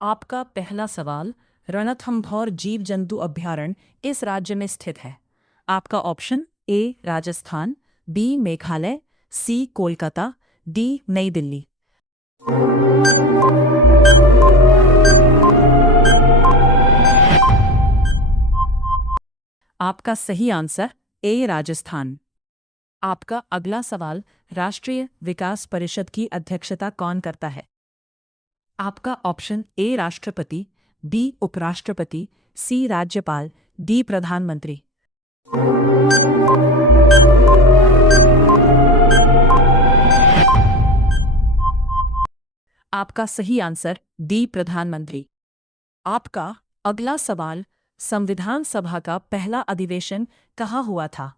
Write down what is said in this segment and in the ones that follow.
आपका पहला सवाल, रणथंभौर जीव जंतु अभयारण्य इस राज्य में स्थित है? आपका option A Rajasthan, B Meghalaya, C Kolkata, D Nai Delhi. आपका सही आंसर ए राजस्थान। आपका अगला सवाल, राष्ट्रीय विकास परिषद की अध्यक्षता कौन करता है? आपका ऑप्शन ए राष्ट्रपति, बी उपराष्ट्रपति, सी राज्यपाल, डी प्रधानमंत्री। आपका सही आंसर डी प्रधानमंत्री। आपका अगला सवाल, संविधान सभा का पहला अधिवेशन कहाँ हुआ था?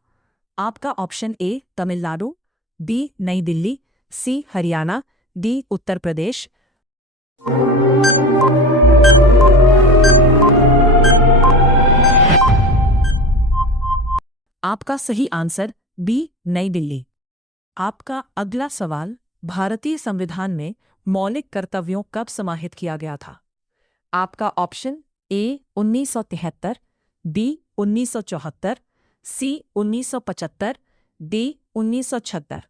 आपका ऑप्शन ए तमिलनाडु, बी नई दिल्ली, सी हरियाणा, डी उत्तर प्रदेश। आपका सही आंसर बी नई दिल्ली। आपका अगला सवाल, भारतीय संविधान में मौलिक कर्तव्यों कब समाहित किया गया था? आपका option A 1973, B 1974, C 1975, D 1976।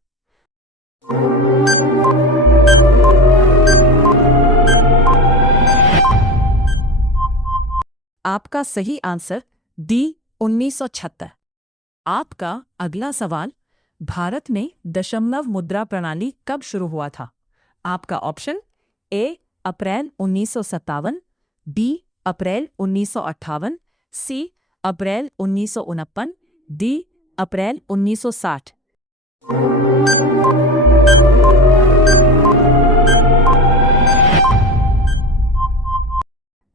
आपका सही आंसर डी 1976। आपका अगला सवाल, भारत में दशमलव मुद्रा प्रणाली कब शुरू हुआ था? आपका option A April 1957, B April 1958, C April 1949, D April 1960।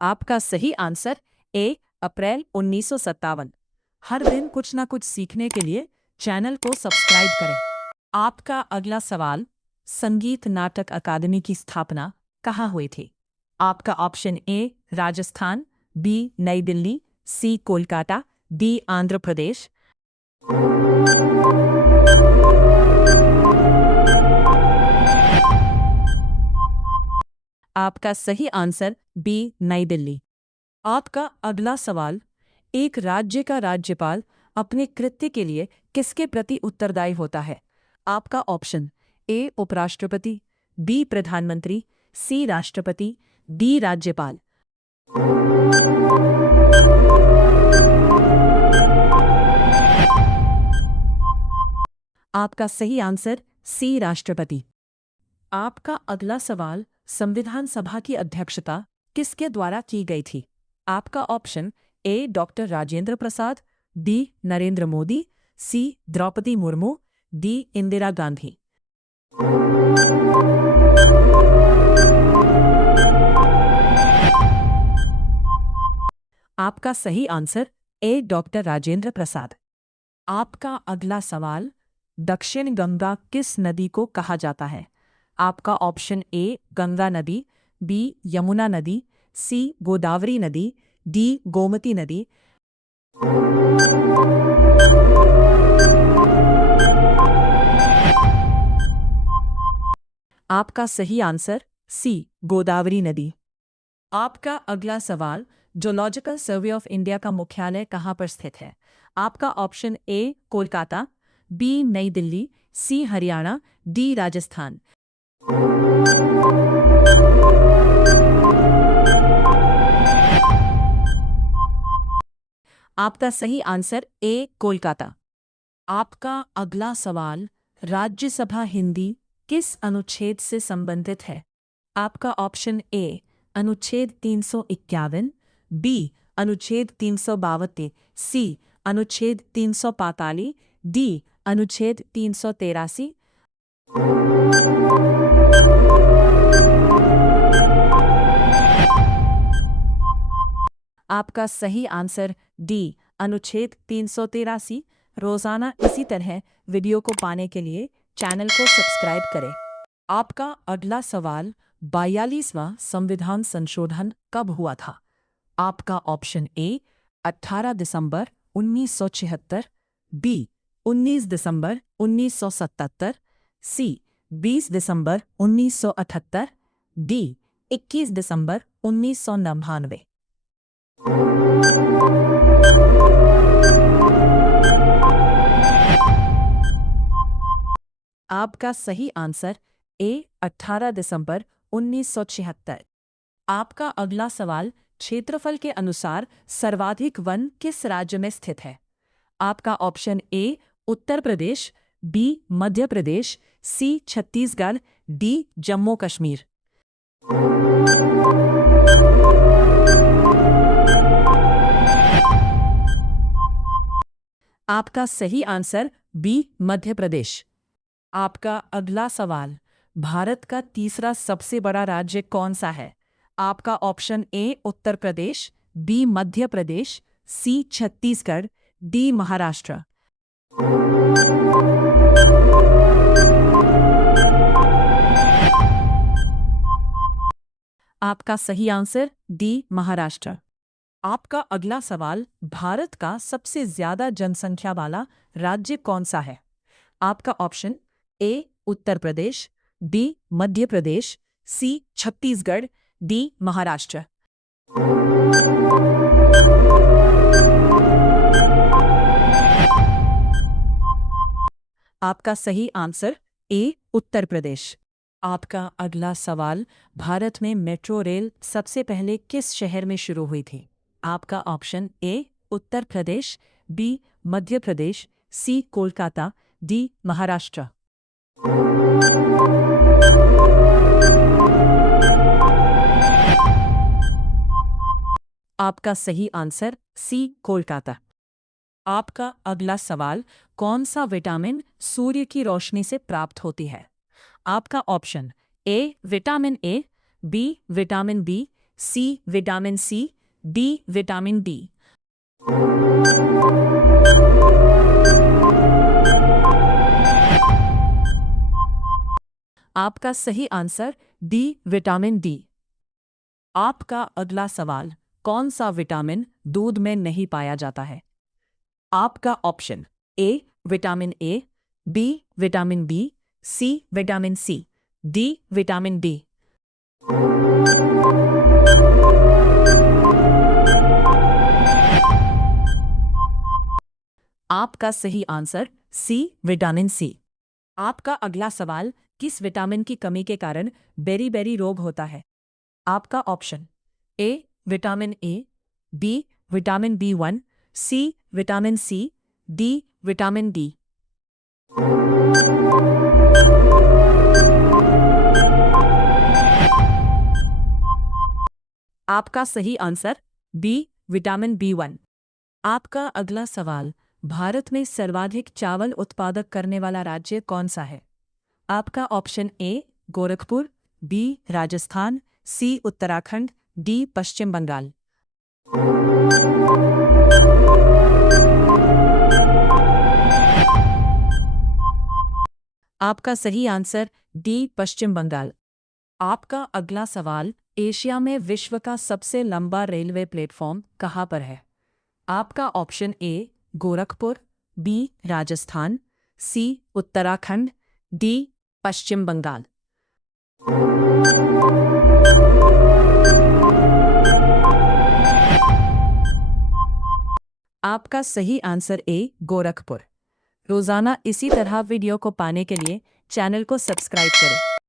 आपका सही आंसर ए अप्रैल 1957। हर दिन कुछ ना कुछ सीखने के लिए चैनल को सब्सक्राइब करें। आपका अगला सवाल, संगीत नाटक अकादमी की स्थापना कहाँ हुई थी? आपका ऑप्शन ए राजस्थान, बी नई दिल्ली, सी कोलकाता, डी आंध्र प्रदेश। आपका सही आंसर बी नई दिल्ली। आपका अगला सवाल, एक राज्य का राज्यपाल अपने कृत्य के लिए किसके प्रति उत्तरदायी होता है? आपका ऑप्शन ए उपराष्ट्रपति, बी प्रधानमंत्री, सी राष्ट्रपति, डी राज्यपाल। आपका सही आंसर सी राष्ट्रपति। आपका अगला सवाल, संविधान सभा की अध्यक्षता किसके द्वारा की गई थी? आपका option A doctor Rajendra Prasad, B Narendra Modi, C Draupadi Murmu, D Indira Gandhi. आपका सही answer A doctor Rajendra Prasad. आपका अगला सवाल, दक्षिण गंगा किस नदी को कहा जाता है? आपका ऑप्शन ए गंगा नदी, बी यमुना नदी, सी गोदावरी नदी, डी गोमती नदी। आपका सही आंसर सी गोदावरी नदी। आपका अगला सवाल, जूलॉजिकल सर्वे ऑफ इंडिया का मुख्यालय कहाँ पर स्थित है? आपका ऑप्शन ए कोलकाता, बी नई दिल्ली, सी हरियाणा, डी राजस्थान। आपका सही आंसर ए कोलकाता। आपका अगला सवाल, राज्यसभा हिंदी किस अनुच्छेद से संबंधित है? आपका ऑप्शन ए अनुच्छेद 351, बी अनुच्छेद 352, सी अनुच्छेद 345, डी अनुच्छेद 383। आपका सही आंसर डी अनुच्छेद 383। रोजाना इसी तरह वीडियो को पाने के लिए चैनल को सब्सक्राइब करें। आपका अगला सवाल, 42वां संविधान संशोधन कब हुआ था? आपका ऑप्शन ए 18 दिसंबर 1976, बी 19 दिसंबर 1977, सी 20 दिसंबर 1978, डी 21 दिसंबर 1999। आपका सही आंसर ए 18 दिसंबर 1976। आपका अगला सवाल क्षेत्रफल के अनुसार सर्वाधिक वन किस राज्य में स्थित है? आपका option A Uttar Pradesh, B Madhya Pradesh, C Chhattisgarh, D Jammu Kashmir. आपका सही आंसर बी मध्य प्रदेश। आपका अगला सवाल भारत का तीसरा सबसे बड़ा राज्य कौन सा है? आपका option A Uttar Pradesh, B Madhya Pradesh, C Chhattisgarh, D Maharashtra. आपका सही आंसर डी महाराष्ट्र। आपका अगला सवाल भारत का सबसे ज्यादा जनसंख्या वाला राज्य कौन सा है? आपका option A Uttar Pradesh, B Madhya Pradesh, C Chhattisgarh, D Maharashtra. आपका सही आंसर ए उत्तर प्रदेश। आपका अगला सवाल भारत में मेट्रो रेल सबसे पहले किस शहर में शुरू हुई थी? आपका option A Uttar Pradesh, B Madhya Pradesh, C Kolkata, D Maharashtra. आपका सही आंसर सी कोलकाता। आपका अगला सवाल कौन सा विटामिन सूर्य की रोशनी से प्राप्त होती है? आपका option A vitamin A, B vitamin B, C vitamin C, D vitamin D. आपका सही आंसर डी विटामिन डी। आपका अगला सवाल कौन सा विटामिन दूध में नहीं पाया जाता है? आपका option A vitamin A, B vitamin B, C vitamin C, D vitamin D. आपका सही आंसर सी विटामिन सी। आपका अगला सवाल किस विटामिन की कमी के कारण बेरी-बेरी रोग होता है? आपका option A vitamin A, B vitamin B one, C vitamin C, D vitamin D. आपका सही आंसर बी विटामिन बी1। आपका अगला सवाल भारत में सर्वाधिक चावल उत्पादक करने वाला राज्य कौन सा है? आपका option A Gorakhpur, B Rajasthan, C Uttarakhand, D Paschim Bangal. आपका सही आंसर डी पश्चिम बंगाल। आपका अगला सवाल एशिया में विश्व का सबसे लंबा रेलवे प्लेटफॉर्म कहाँ पर है? आपका option A Gorakhpur, B Rajasthan, C Uttarakhand, D Paschim Bangal. आपका सही आंसर ए गोरखपुर। रोजाना इसी तरह वीडियो को पाने के लिए चैनल को सब्सक्राइब करें।